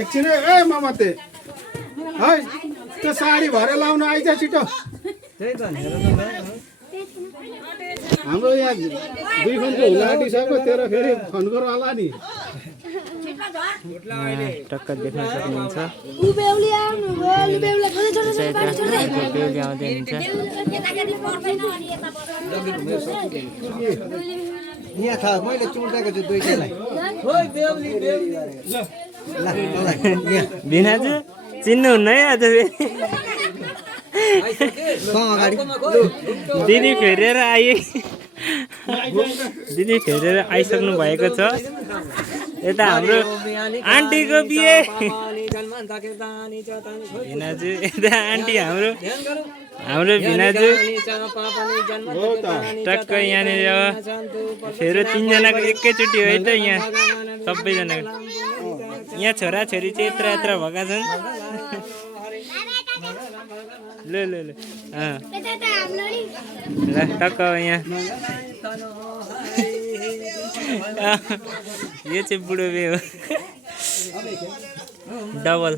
एकछिन ए ममते है त्यो साडी भरे लाउन आइज छिटो हाम्रो यहाँ 2 खनको हुला आँटिसक्यो तेरो फेरि खनको होला नि टक्क देख्न सक्नुहुन्छ यहाँ छ मैले चुड्दाको छु दुईटैलाई भिनाजु चिन्नुहुन्न है आज दिदी फेरेर आए दिदी फेरेर आइसक्नु भएको छ यता हाम्रो आन्टीको बिहे भिनाजु यता आन्टी हाम्रो भिनाजु टक्क यहाँनिर फेरि 3 जनाको एकैचोटि हो त यहाँ सबैजनाको यहाँ छोराछोरी चाहिँ यत्र भएका छन् ल टक्क यहाँ यो चाहिँ बुढो बे हो डबल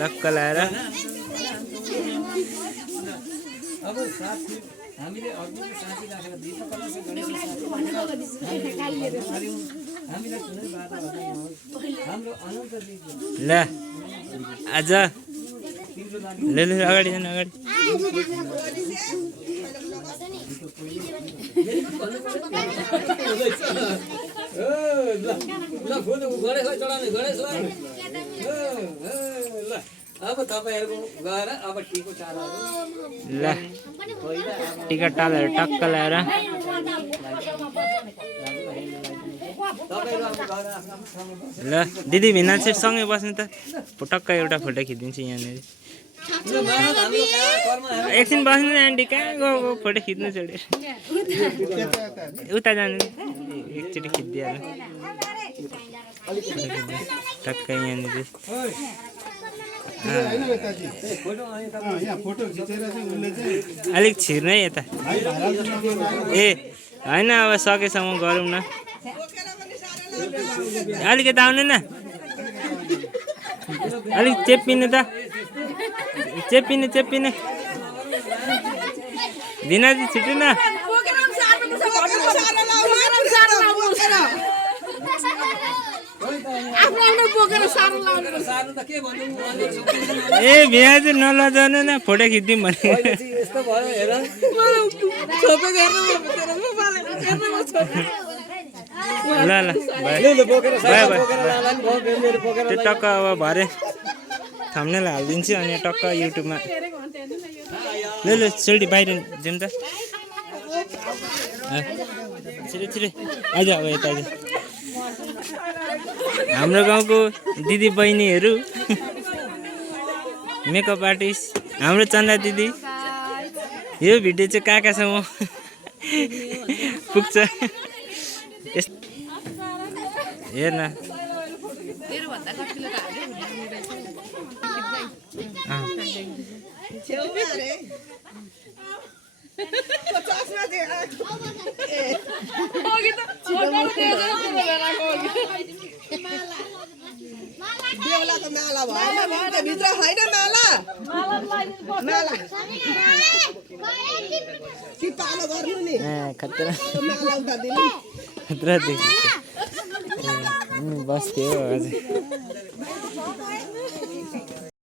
टक्क लाएर ल आज ल अगाडि जानु अगाडि अब तपाईहरुको गएर अब टीको चाला ल टीका टालेर टक्क लाएर ल दिदी भिना चाहिँ सँगै बस्नु त टक्क एउटा फोटो खिचिदिन्छु यहाँनिर एकछिन बस्नु न आन्टी कहाँ गएको फोटो खिच्नु छोडेर उता जानु एकचोटि खिचिदिइहाल्नु टक्क यहाँनिर अलिक छिर्नै यता ए होइन अब सकेसम्म गरौँ न अलिकति आउनु न अलिक चेप्पिनु त चेप्पिनु भिनाजी छिटो न ए भिनाजी नलजाउनु न फोटो खिच्दिउँ भने ल त्यो टक्क अब भरे थम्नेल हालिदिन्छु अनि टक्क युट्युबमा ल छिटो बाहिर जाउँ त छिटो आइज अब यता आइज हाम्रो गाउँको दिदी बहिनीहरू मेकअप आर्टिस्ट हाम्रो चन्दा दिदी यो भिडियो चाहिँ काकासम्म पुग्छ हेर्न बेहुलाको माला भएन भित्र होइन माला कि पालो गर्नु नि खतरा माला उता दिनु खतरा देखि बस्थ्यो अझै